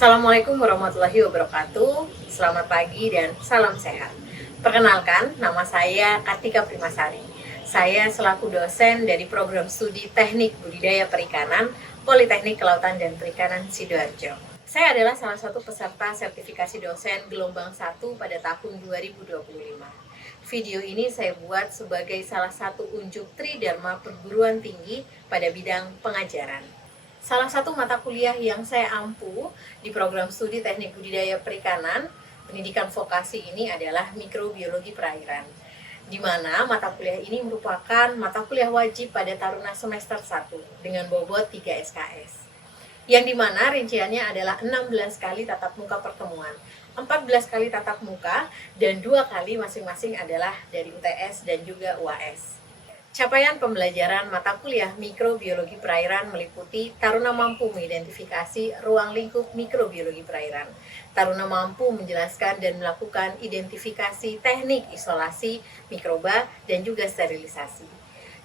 Assalamualaikum warahmatullahi wabarakatuh. Selamat pagi dan salam sehat. Perkenalkan, nama saya Kartika Primasari. Saya selaku dosen dari program studi Teknik Budidaya Perikanan Politeknik Kelautan dan Perikanan Sidoarjo. Saya adalah salah satu peserta sertifikasi dosen gelombang 1 pada tahun 2025. Video ini saya buat sebagai salah satu unjuk Tridharma perguruan tinggi pada bidang pengajaran. Salah satu mata kuliah yang saya ampu di program studi Teknik Budidaya Perikanan pendidikan vokasi ini adalah mikrobiologi perairan, di mana mata kuliah ini merupakan mata kuliah wajib pada taruna semester 1 dengan bobot 3 SKS. Yang dimana rinciannya adalah 16 kali tatap muka pertemuan, 14 kali tatap muka, dan 2 kali masing-masing adalah dari UTS dan juga UAS. Capaian pembelajaran mata kuliah mikrobiologi perairan meliputi taruna mampu mengidentifikasi ruang lingkup mikrobiologi perairan. Taruna mampu menjelaskan dan melakukan identifikasi teknik isolasi mikroba dan juga sterilisasi.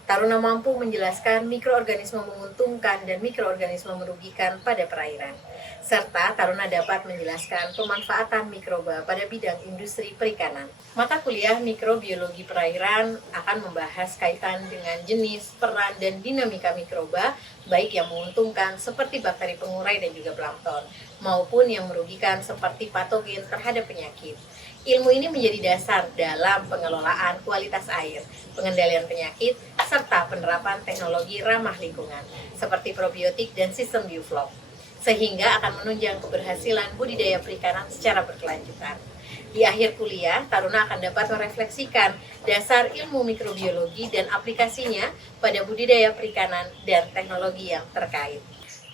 Taruna mampu menjelaskan mikroorganisme menguntungkan dan mikroorganisme merugikan pada perairan. Serta taruna dapat menjelaskan pemanfaatan mikroba pada bidang industri perikanan. Mata kuliah mikrobiologi perairan akan membahas kaitan dengan jenis, peran, dan dinamika mikroba, baik yang menguntungkan seperti bakteri pengurai dan juga plankton, maupun yang merugikan seperti patogen terhadap penyakit. Ilmu ini menjadi dasar dalam pengelolaan kualitas air, pengendalian penyakit, serta penerapan teknologi ramah lingkungan, seperti probiotik dan sistem bioflok, sehingga akan menunjang keberhasilan budidaya perikanan secara berkelanjutan. Di akhir kuliah, taruna akan dapat merefleksikan dasar ilmu mikrobiologi dan aplikasinya pada budidaya perikanan dan teknologi yang terkait.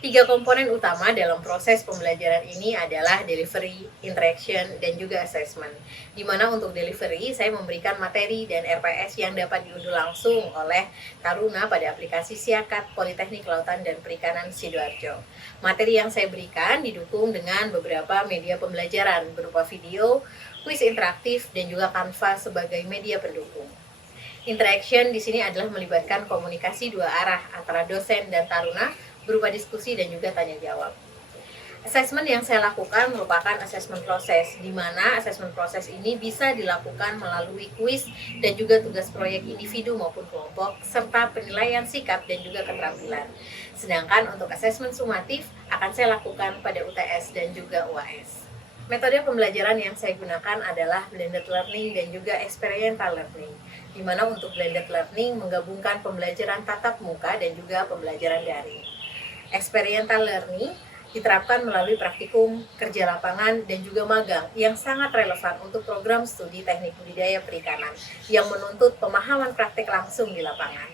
3 komponen utama dalam proses pembelajaran ini adalah delivery, interaction, dan juga assessment. Di mana untuk delivery, saya memberikan materi dan RPS yang dapat diunduh langsung oleh taruna pada aplikasi Siakat Politeknik Kelautan dan Perikanan Sidoarjo. Materi yang saya berikan didukung dengan beberapa media pembelajaran berupa video, kuis interaktif, dan juga Canva sebagai media pendukung. Interaction di sini adalah melibatkan komunikasi 2 arah antara dosen dan taruna berupa diskusi dan juga tanya jawab. Assessment yang saya lakukan merupakan assessment proses, di mana assessment proses ini bisa dilakukan melalui kuis dan juga tugas proyek individu maupun kelompok, serta penilaian sikap dan juga keterampilan. Sedangkan untuk assessment sumatif akan saya lakukan pada UTS dan juga UAS. Metode pembelajaran yang saya gunakan adalah blended learning dan juga experiential learning, di mana untuk blended learning menggabungkan pembelajaran tatap muka dan juga pembelajaran daring. Experiential learning diterapkan melalui praktikum, kerja lapangan, dan juga magang yang sangat relevan untuk program studi teknik budidaya perikanan yang menuntut pemahaman praktik langsung di lapangan.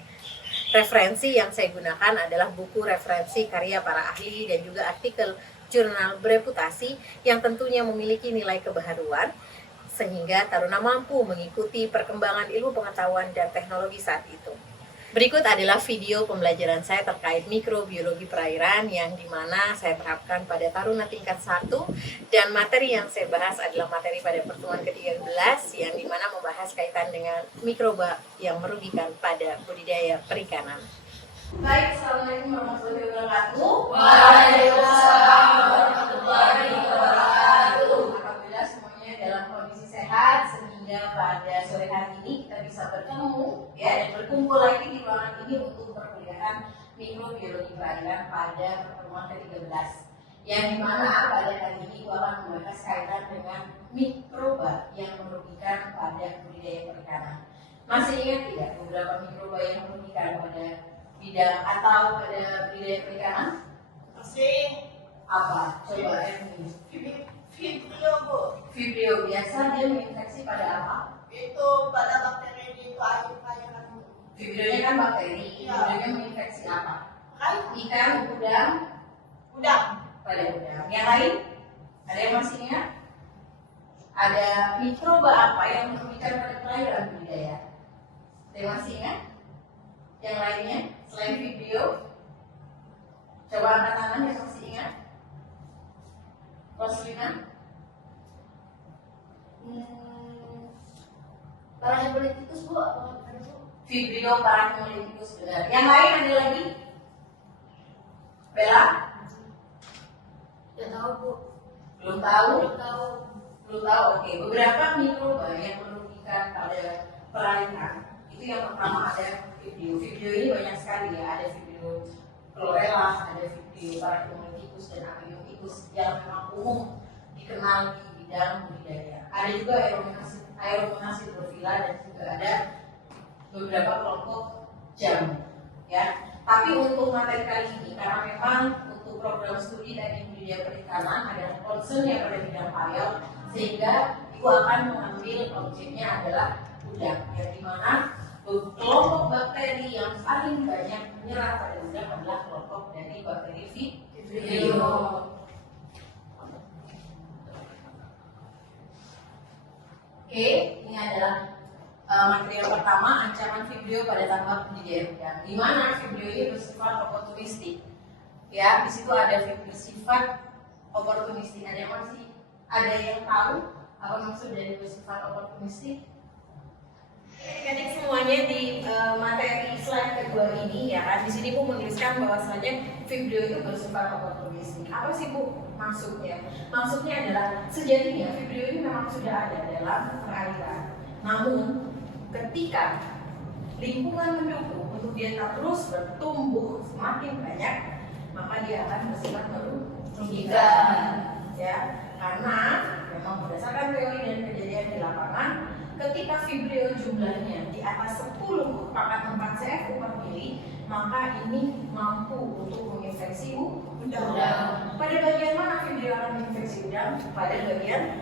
Referensi yang saya gunakan adalah buku referensi karya para ahli dan juga artikel jurnal bereputasi yang tentunya memiliki nilai kebaharuan sehingga taruna mampu mengikuti perkembangan ilmu pengetahuan dan teknologi saat itu. Berikut adalah video pembelajaran saya terkait mikrobiologi perairan yang dimana saya terapkan pada taruna tingkat 1 dan materi yang saya bahas adalah materi pada pertemuan ke-13 yang dimana membahas kaitan dengan mikroba yang merugikan pada budidaya perikanan. Baik, Assalamualaikum warahmatullahi wabarakatuh. Waalaikumsalam warahmatullahi wabarakatuh. Alhamdulillah semuanya dalam kondisi sehat sehingga pada sore hari ini kita bisa bertemu ya dan berkumpul lagi di ruangan ini untuk perkuliahan mikrobiologi perairan pada pertemuan ke-13 yang dimana pada hari ini gua akan membahas kaitan dengan mikroba yang merugikan pada budidaya perikanan. Masih ingat tidak beberapa mikroba yang merugikan pada bidang atau pada budidaya perikanan? Masih Apa? Coba ini. Vibrio, Bu. Vibrio biasa dia menginfeksi pada apa? Itu pada bakteri di air kan. Vibrionya kan bakteri. Ya. Vibrionya menginfeksi apa? Kan Ikan, udang, udang. pada udang. Yang lain? Ada yang masih ingat? Ada mikroba apa yang merugikan pada perairan budidaya? Ada yang masih ingat? Yang lainnya selain Vibrio? Coba angkat tangan yang masih ingat. Roslina? Parahemoliticus, Bu. Vibrio parahemoliticus benar. Yang lain ada lagi? Bella? Ya tahu, Bu. Belum tahu? Belum tahu. Belum tahu. Oke, beberapa mikroba yang merugikan pada perairan itu yang pertama ada video. Video ini banyak sekali ya. Ada video chlorella, ada video Paracimoloticus dan Amphioticus yang memang umum dikenal di bidang budidaya. Ada juga Aeromonas hydrophila dan juga ada beberapa kelompok jamu. Ya, tapi untuk materi kali ini karena memang untuk program studi teknik budidaya perikanan ada concern yang pada bidang payung, sehingga ibu akan mengambil objeknya adalah udang, yang dimana kelompok bakteri yang paling banyak menyerang pada udang adalah kelompok dari bakteri Vibrio. Oke, ini adalah materi yang pertama, ancaman Vibrio pada tambak budidaya udang. Di mana Vibrio ini bersifat oportunistik. Ya, di situ ada bersifat oportunistik. Ada yang tahu apa maksud dari bersifat oportunistik? Adik semuanya di materi slide kedua ini ya kan, di sini Bu menuliskan bahwasanya Vibrio itu bersifat oportunistik. Apa sih Bu maksudnya? Maksudnya adalah sejatinya Vibrio ini memang sudah ada dalam perairan. Namun ketika lingkungan mendukung untuk dia terus bertumbuh semakin banyak, maka dia akan bersifat merugikan. Ya, karena memang berdasarkan teori dan kejadian di lapangan, ketika Vibrio jumlahnya di atas 10 pangkat 4 CFU per mili, maka ini mampu untuk menginfeksi udang. Pada bagian mana Vibrio akan menginfeksi udang? Pada bagian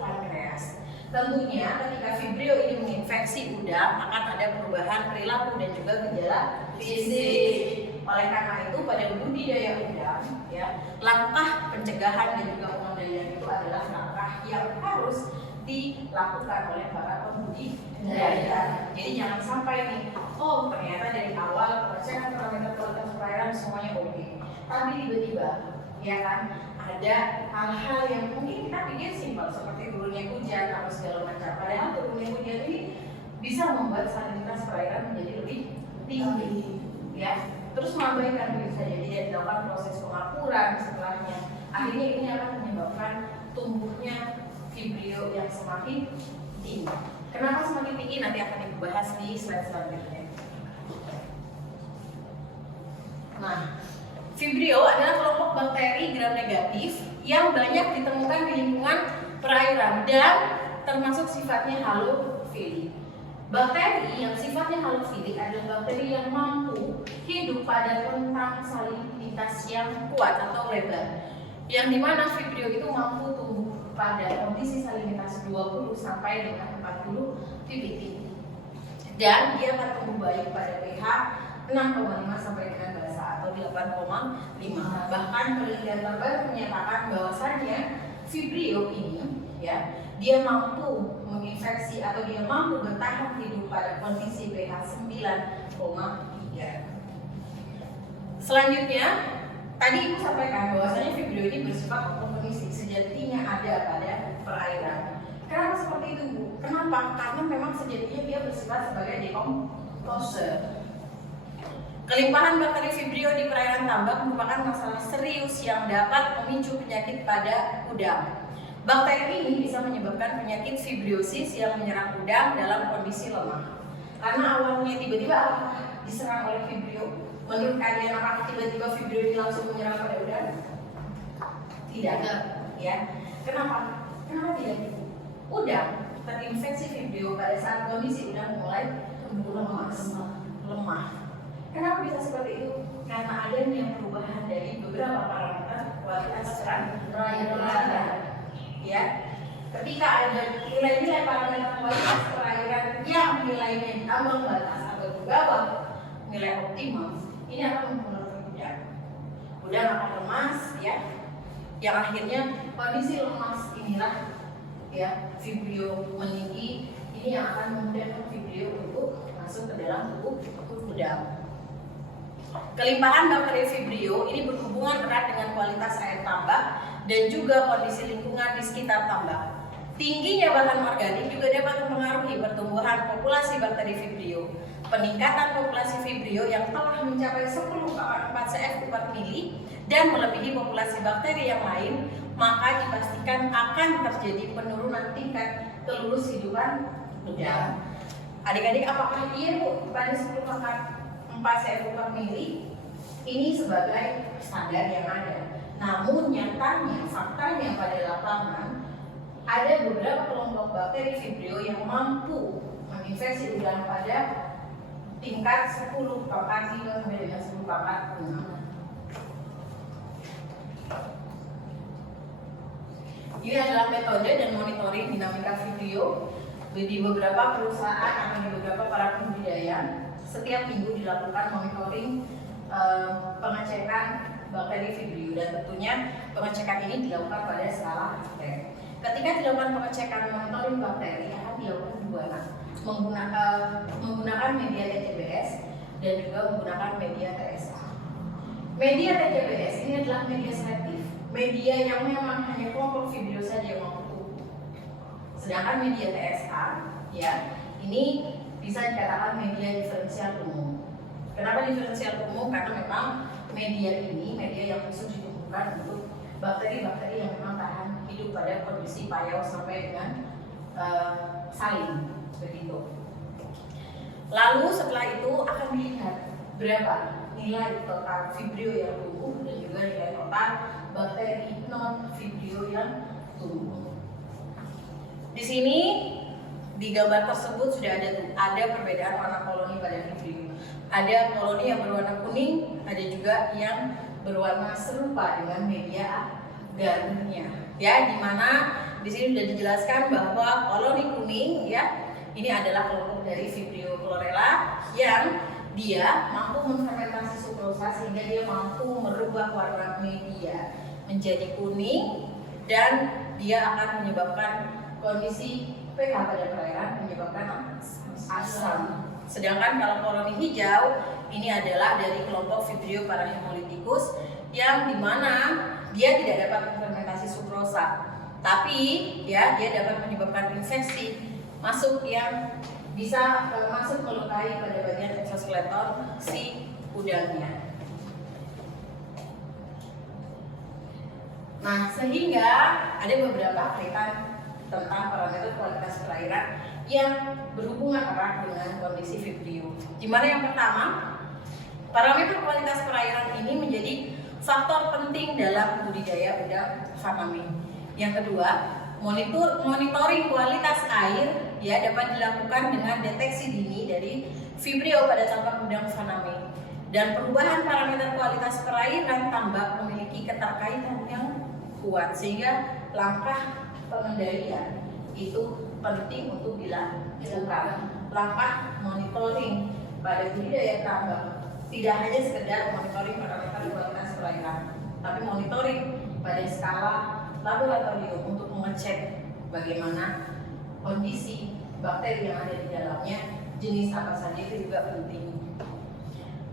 pankreas. Tentunya ketika Vibrio ini menginfeksi udang, akan ada perubahan perilaku dan juga gejala fisik. Oleh karena itu pada budidaya udang, ya, langkah pencegahan dan juga pengendalian itu adalah langkah yang harus dilakukan oleh para pembudidaya. Jadi jangan sampai nih, oh ternyata dari awal pengecekan parameter kualitas perairan semuanya oke, tapi tiba-tiba, ya kan, ada hal-hal yang mungkin kita pikir simpel seperti turunnya hujan atau segala macam. Padahal turunnya hujan ini bisa membuat salinitas perairan menjadi lebih tinggi, ya. Terus mengabaikan begitu saja, tidak dilakukan proses pengapuran setelahnya. Akhirnya ini akan menyebabkan tumbuhnya Vibrio yang semakin tinggi. Kenapa semakin tinggi? Nanti akan dibahas di slide selanjutnya. Nah, Vibrio adalah kelompok bakteri gram negatif yang banyak ditemukan di lingkungan perairan dan termasuk sifatnya halofilik. Bakteri yang sifatnya halofilik adalah bakteri yang mampu hidup pada rentang salinitas yang kuat atau lebar, yang dimana Vibrio itu mampu tumbuh pada kondisi salinitas 20 sampai dengan 40 ppm, dan dia akan tumbuh baik pada pH 6,5 sampai dengan basah atau 8,5. Bahkan penelitian terbaru menyatakan bahwasannya Vibrio ini, ya, dia mampu menginfeksi atau dia mampu bertahan hidup pada kondisi pH 9,3. Selanjutnya, tadi Ibu sampaikan bahwasanya Vibrio ini bersifat oportunistik, sejatinya ada pada perairan. Kenapa seperti itu, Bu? Kenapa? Karena memang sejatinya dia bersifat sebagai decomposer. Kelimpahan bakteri Vibrio di perairan tambak merupakan masalah serius yang dapat memicu penyakit pada udang. Bakteri ini bisa menyebabkan penyakit fibriosis yang menyerang udang dalam kondisi lemah. Karena awalnya tiba-tiba diserang oleh Vibrio. Menurut kalian apakah tiba-tiba Vibrio ini langsung menyerang pada udang? Tidak, ya. Kenapa? Kenapa tidak? Udang terinfeksi Vibrio pada saat kondisi udang mulai lemah. Kenapa bisa seperti itu? Karena adanya perubahan dari beberapa parameter kualitas perairan. Ya, ketika ada nilai-nilai parameter kualitas perairan yang nilainya di ambang batas atau di bawah nilai optimal, ini akan mempengaruhi udang. Udang akan lemas, ya, yang akhirnya kondisi lemas inilah, ya, Vibrio meninggi. Ini yang akan memudahkan Vibrio untuk masuk ke dalam tubuh udang. Kelimpahan bakteri Vibrio ini berhubungan erat dengan kualitas air tambak dan juga kondisi lingkungan di sekitar tambak. Tingginya bahan organik juga dapat mempengaruhi pertumbuhan populasi bakteri Vibrio. peningkatan populasi Vibrio yang telah mencapai 10,4 CF per mili dan melebihi populasi bakteri yang lain, maka dipastikan akan terjadi penurunan tingkat telurus hidupan udang. Adik-adik, apakah iya Bu pada 10,4 CF per mili? Ini sebagai standar yang ada. Namun nyatanya, faktanya pada lapangan ada beberapa kelompok bakteri Vibrio yang mampu menginfeksi udang pada tingkat 10 pangkat 5 sampai dengan 10 pangkat 6. Ini adalah metode dan monitoring dinamika Vibrio di beberapa perusahaan atau di beberapa para pembudidaya. Setiap minggu dilakukan monitoring pengecekan bakteri Vibrio dan tentunya pengecekan ini dilakukan pada skala RT. Ketika dilakukan pengecekan monitoring bakteri akan dilakukan dua, menggunakan media TCBS dan juga menggunakan media TSA. Media TCBS ini adalah media selektif, media yang memang hanya kelompok Vibrio saja yang mampu tumbuh. Sedangkan media TSA, ya, ini bisa dikatakan media diferensial umum. Kenapa diferensial umum? Karena memang media ini media yang khusus ditumbuhkan untuk bakteri-bakteri yang memang tahan hidup pada kondisi payau sampai dengan saling begitu. Lalu setelah itu akan dilihat berapa nilai total Vibrio yang tumbuh dan juga nilai total bakteri non Vibrio yang tumbuh. Di sini di gambar tersebut sudah ada perbedaan warna koloni pada Vibrio. Ada koloni yang berwarna kuning, ada juga yang berwarna serupa dengan media agarnya. Ya, di mana di sini sudah dijelaskan bahwa koloni kuning, ya, ini adalah kelompok dari Vibrio chlorella yang dia mampu menfermentasi sukrosa sehingga dia mampu merubah warna media menjadi kuning dan dia akan menyebabkan kondisi pH pada perairan menyebabkan asam. Sedangkan kalau koloni hijau ini adalah dari kelompok Vibrio parahemolitikus yang dimana dia tidak dapat fermentasi sukrosa, tapi ya dia dapat menyebabkan infeksi masuk yang bisa masuk melukai pada bagian eksoskeleton si udangnya. Nah, sehingga ada beberapa kaitan tentang parameter kualitas perairan yang berhubungan erat dengan kondisi Vibrio. Di mana yang pertama, parameter kualitas perairan ini menjadi faktor penting dalam budidaya udang faname. Yang kedua, monitoring kualitas air ya dapat dilakukan dengan deteksi dini dari Vibrio pada tambak udang faname. Dan perubahan parameter kualitas perairan tambak memiliki keterkaitan yang kuat sehingga langkah pengendalian itu penting untuk dilakukan. Langkah monitoring pada budidaya tambak tidak hanya sekedar monitoring parameter kualitas perairan, tapi monitoring pada skala laboratorium untuk mengecek bagaimana kondisi bakteri yang ada di dalamnya, jenis apa saja itu juga penting.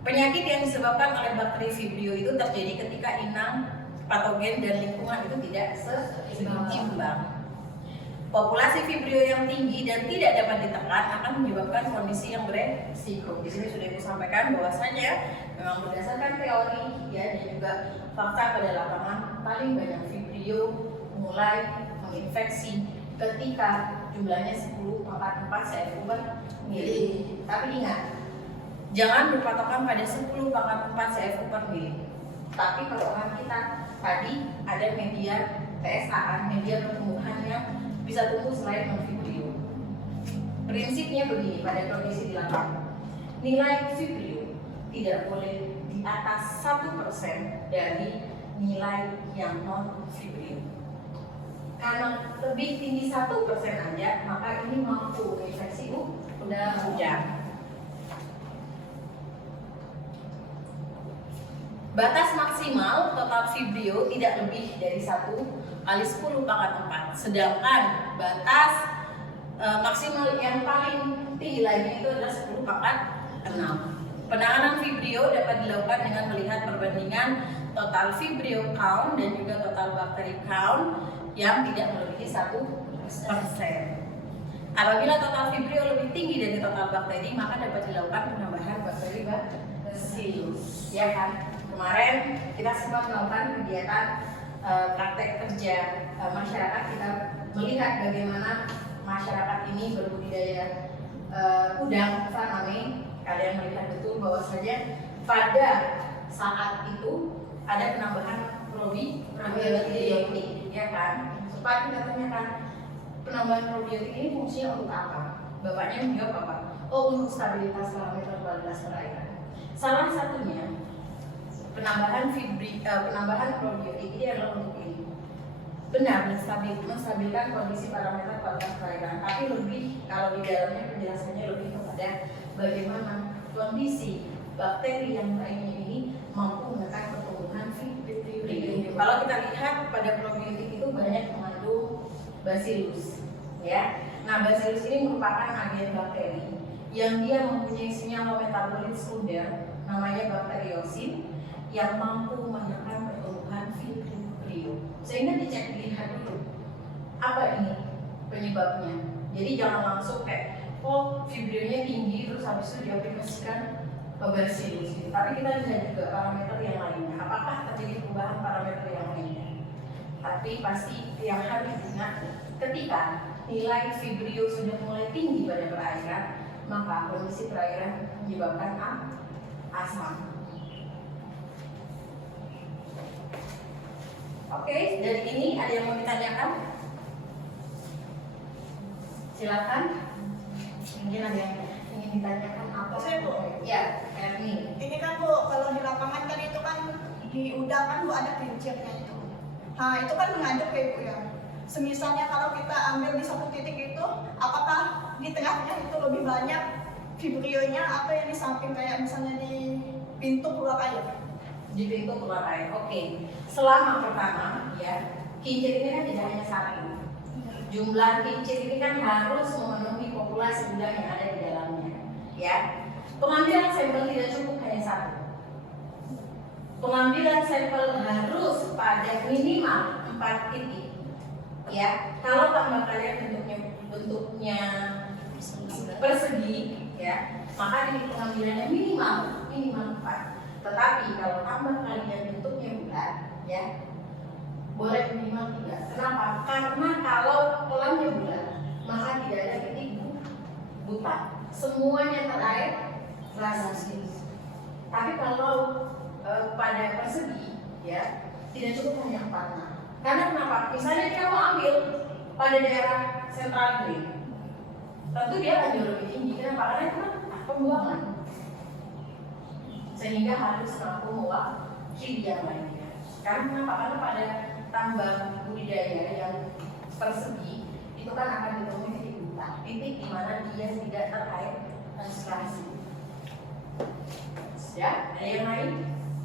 Penyakit yang disebabkan oleh bakteri Vibrio itu terjadi ketika inang, patogen dan lingkungan itu tidak seimbang. Populasi Vibrio yang tinggi dan tidak dapat ditekan akan menyebabkan kondisi yang beresiko. Di sini sudah Ibu sampaikan bahwasanya memang berdasarkan teori ya dan juga fakta pada lapangan paling banyak Vibrio mulai menginfeksi ketika jumlahnya 10/4 CF per mili. Tapi ingat, jangan berpatokan pada 10/4 CF per mili. Tapi patokan kita tadi ada media TSA, media pertumbuhan yang bisa tumbuh selain non-Vibrio. Prinsipnya begini pada kondisi di lapangan, nilai Vibrio tidak boleh di atas 1% dari nilai yang non-Vibrio. Karena lebih tinggi 1% aja, maka ini mampu infeksi udang. Batas maksimal total Vibrio tidak lebih dari 1 kali 10/4. Sedangkan batas maksimal yang paling tinggi lainnya itu adalah 10/6. Penanganan Vibrio dapat dilakukan dengan melihat perbandingan total Vibrio count dan juga total bakteri count yang tidak melebihi 1%. Apabila total Vibrio lebih tinggi dari total bakteri, maka dapat dilakukan penambahan bakteri Bacillus. Ya kan? Kemarin kita sempat melakukan kegiatan praktek kerja masyarakat, kita melihat bagaimana masyarakat ini berbudidaya udang faname. Kalian melihat betul bahwasanya pada saat itu ada penambahan probiotik, ya kan? Sempat kita tanyakan, penambahan probiotik ini fungsinya untuk apa? Bapaknya menjawab apa? Oh, untuk stabilitas parameter kualitas perairan. Salah satunya penambahan probiotik ini adalah untuk ini. Benar, menstabilkan kondisi parameter kualitas perairan. Tapi lebih, kalau di dalamnya penjelasannya lebih kepada bagaimana kondisi bakteri yang lainnya ini mampu menekan pertumbuhan Vibrio. Kalau kita lihat pada probiotik itu banyak mengandung Bacillus, ya. Nah, Bacillus ini merupakan agen bakteri yang dia mempunyai senyawa metabolit sekunder namanya bakteriosin yang mampu menekan pertumbuhan Vibrio. Sehingga dilihat dulu apa ini penyebabnya. Jadi jangan langsung kayak Vibrionya tinggi terus habis itu diaplikasikan ke Bacillus gitu. Tapi kita lihat juga parameter yang lainnya. Apakah terjadi perubahan parameter yang lainnya? Tapi pasti yang harus diingat, ketika nilai Vibrio sudah mulai tinggi pada perairan, maka kondisi perairan menyebabkan asam. Oke, dari ini ada yang mau ditanyakan? Silakan. Mungkin ada yang ingin ditanyakan apa? Saya, Bu. Ya, Erni. Ini kan Bu, kalau di lapangan kan itu kan di udang kan Bu ada kincirnya itu. Nah itu kan mengajuk ya Bu ya. Semisalnya kalau kita ambil di satu titik itu, apakah di tengahnya itu lebih banyak Vibrionya atau yang di samping kayak misalnya di pintu keluar air? Di pintu keluar air. Oke. Selama pertama ya, kincir ini kan tidak hanya satu. Jumlah kincir ini kan harus memenuhi populasi udang yang ada di dalamnya, ya. Pengambilan sampel tidak cukup hanya satu. Pengambilan sampel harus pada minimal 4 titik, ya. Kalau tambah kalian bentuknya persegi, ya, maka titik pengambilannya minimal 4. Tetapi kalau tambah kalian bentuknya bulat, ya, boleh minimal 3. Kenapa? Karena kalau kolamnya bulat, maka tidak ada titik buta. Semuanya terair rasi. Tapi kalau pada persegi, ya, tidak cukup hanya 4. Karena kenapa? Misalnya kita mau ambil pada daerah sentral green, tentu dia akan jauh lebih tinggi. Kenapa? Karena itu kan pembuangan. Sehingga harus mampu mewakili yang lainnya. Karena kenapa? Karena pada tambang budidaya yang persegi itu kan akan ditemui titik buta, titik di mana dia tidak terair transpirasi. Ya, ada yang lain?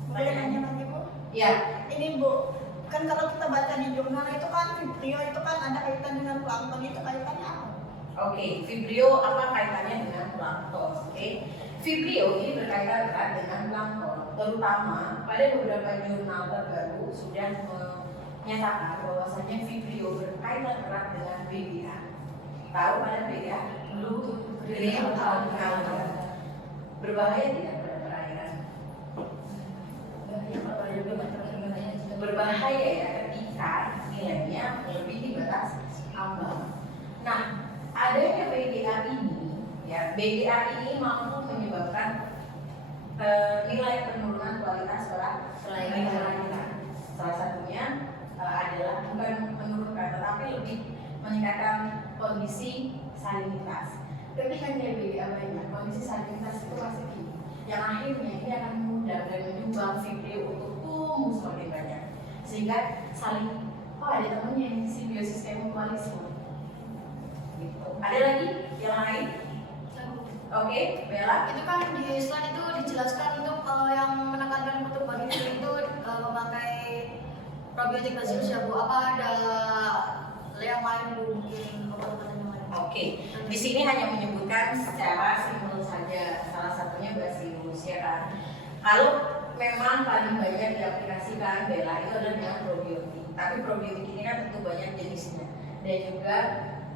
Boleh nanya lagi Bu? Ya. Ini Bu, kan kalau kita baca di jurnal itu kan Vibrio itu kan ada kaitan dengan plankton, itu kaitannya apa? Oke, Vibrio apa kaitannya dengan plankton? Oke. Vibrio ini berkaitan erat dengan plankton, terutama pada beberapa jurnal terbaru sudah menyatakan bahwasanya Vibrio berkaitan erat dengan BDA. Tahu pada BDA? Blue Green Algae. Berbahaya tidak pada perairan? Berbahaya ya ketika nilainya melebihi batas ambang. Nah, adanya BDA ini, ya, BDA ini mampu menyebabkan nilai penurunan kualitas perairan. Salah satunya adalah bukan menurunkan, tetapi lebih meningkatkan kondisi salinitas. Ketika nilai BDA banyak, kondisi salinitas itu masih tinggi, yang akhirnya ini akan mengundang dan menyumbang Vibrio untuk tumbuh semakin banyak, sehingga saling ada temannya yang simbiosis mutualisme. Gitu. Ada lagi yang lain? Oke, Bella. Itu kan di slide itu dijelaskan untuk yang menekankan pertumbuhan itu memakai probiotik Bacillus ya Bu. Apa ada yang lain Bu mungkin obat-obatan yang lain? Oke, di sini hanya menyebutkan secara simpel saja, salah satunya Bacillus, ya kan. Kalau memang paling banyak diaplikasikan Bella itu adalah dengan probiotik. Tapi probiotik ini kan tentu banyak jenisnya dan juga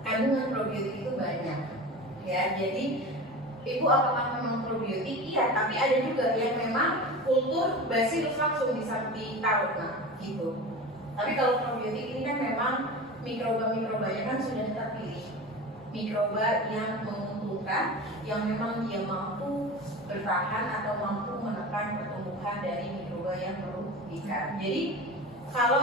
kandungan probiotik itu banyak. Ya, jadi Ibu apakah memang probiotik? Iya, tapi ada juga yang memang kultur bacillus langsung bisa ditaruh, nah gitu. Tapi kalau probiotik ini kan memang mikroba-mikrobanya kan sudah terpilih, mikroba yang menguntungkan, yang memang dia mampu bertahan atau mampu menekan pertumbuhan dari mikroba yang merugikan. Jadi kalau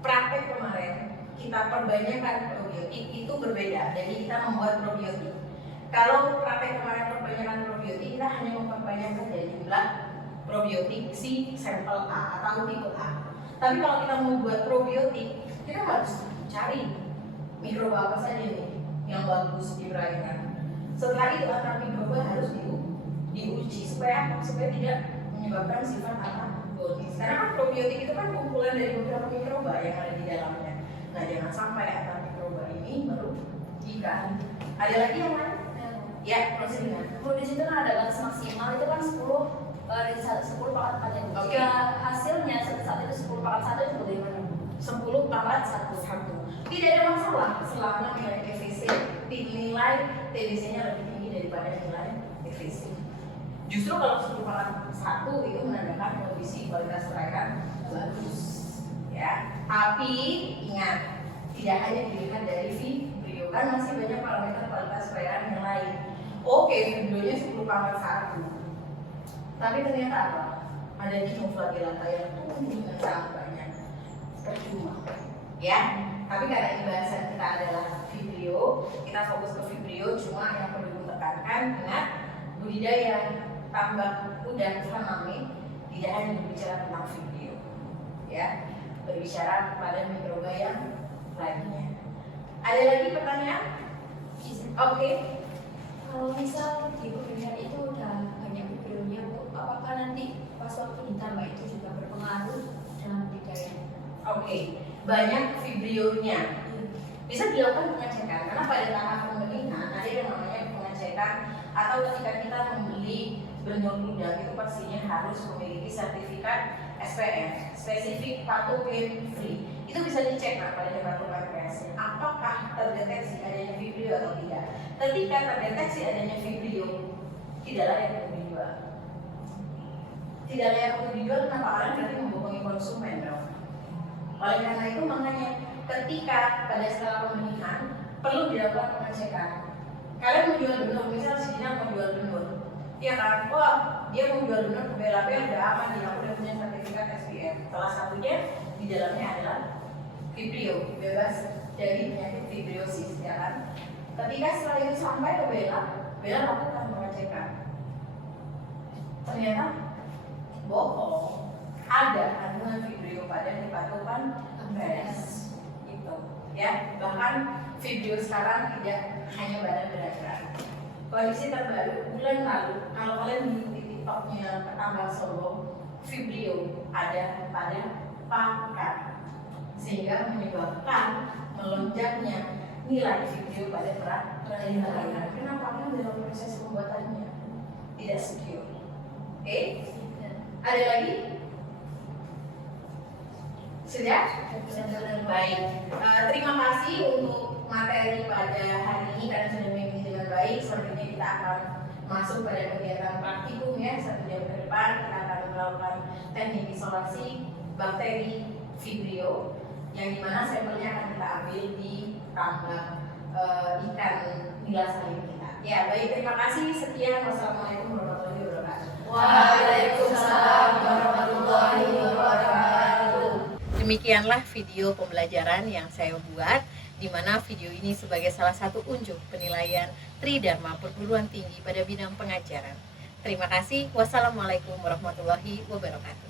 praktek kemarin kita perbanyakkan probiotik itu berbeda, jadi kita membuat probiotik. Kalau praktek kemarin perbanyakkan probiotik, kita hanya memperbanyakkan dari jumlah probiotik si sampel A atau tipe A. Tapi kalau kita membuat probiotik, kita harus cari mikroba apa saja nih yang bagus di perairan. Setelah itu antar mikroba harus diuji supaya tidak menyebabkan sifat antagonis. Karena kan probiotik itu kan kumpulan dari beberapa mikroba yang ada di dalamnya. Nah, jangan sampai antar mikroba ini merugikan. Ada lagi yang lain? Ya, prosedur. Bu, di situ kan ada batas maksimal itu kan 10 dari 10 paket 4 ya. Oke. Jika hasilnya saat itu 10 paket 1 itu bagaimana? 10 paket 1. Tidak ada masalah selama nilai TVC nilai TVC-nya lebih tinggi daripada nilai TVC. Justru kalau 10 paket 1 itu menandakan kondisi kualitas perairan bagus, ya. Tapi ingat, tidak hanya dilihat dari Vibrio, kan masih banyak parameter kualitas perairan yang lain. Oke, Vibrionya 10 pangkat 1, tapi ternyata apa? Ada dinoflagellata yang tumbuh dengan sangat banyak, percuma, ya. Tapi karena ini bahasan kita adalah Vibrio, kita fokus ke Vibrio. Cuma yang perlu ditekankan, ingat, budidaya tambak udang faname tidak hanya berbicara tentang Vibrio, ya, berbicara pada mikroba yang lainnya. Ada lagi pertanyaan? Oke. Kalau misal di pemberian itu udah banyak videonya Bu, apakah nanti pas waktu ditambah itu juga berpengaruh dalam budidaya? Oke, banyak Vibrionya. Bisa dilakukan pengecekan karena pada tahap pembenihan ada yang namanya pengecekan, atau ketika kita membeli benur udang itu pastinya harus memiliki sertifikat SPF, spesifik pathogen free. Itu bisa dicek pada departemen PPS apakah terdeteksi adanya Vibrio atau tidak. Ketika terdeteksi adanya Vibrio, tidak layak untuk dijual. Tidak layak untuk dijual, kenapa? Karena berarti membohongi konsumen dong. Oleh karena itu makanya ketika pada skala pembenihan perlu dilakukan pengecekan. Kalian menjual benur, misal si Dina mau jual benur, ya kan? Wah, dia mau jual benur ke BLAB udah aman, dia udah punya sertifikat SPF. Salah satunya di dalamnya adalah Vibrio, bebas dari penyakit vibriosis, ya kan? Ketika setelah itu sampai ke Bella lakukan pengecekan. Ternyata bohong, ada kandungan Vibrio pada hepatopan beres, gitu, ya. Bahkan Vibrio sekarang tidak hanya badan berat. Kondisi terbaru bulan lalu, kalau kalian mengikuti TikToknya Ketambang Solo, Vibrio ada pada pakan, sehingga menyebabkan melonjaknya nilai Vibrio pada perairan. Kenapa? Karena dalam proses pembuatannya tidak secure. Oke? Ada lagi? Sudah? Baik. Terima kasih untuk materi pada hari ini karena sudah mengikuti dengan baik. Selanjutnya kita akan masuk pada kegiatan praktikum, ya. 1 jam ke depan kita akan melakukan teknik isolasi bakteri Vibrio, yang dimana sampelnya akan kita ambil di tambak ikan nila saling kita. Ya, baik, terima kasih. Sekian, wassalamualaikum warahmatullahi wabarakatuh. Waalaikumsalam warahmatullahi wabarakatuh. Demikianlah video pembelajaran yang saya buat, di mana video ini sebagai salah satu unjuk penilaian Tridharma Perguruan Tinggi pada bidang pengajaran. Terima kasih. Wassalamualaikum warahmatullahi wabarakatuh.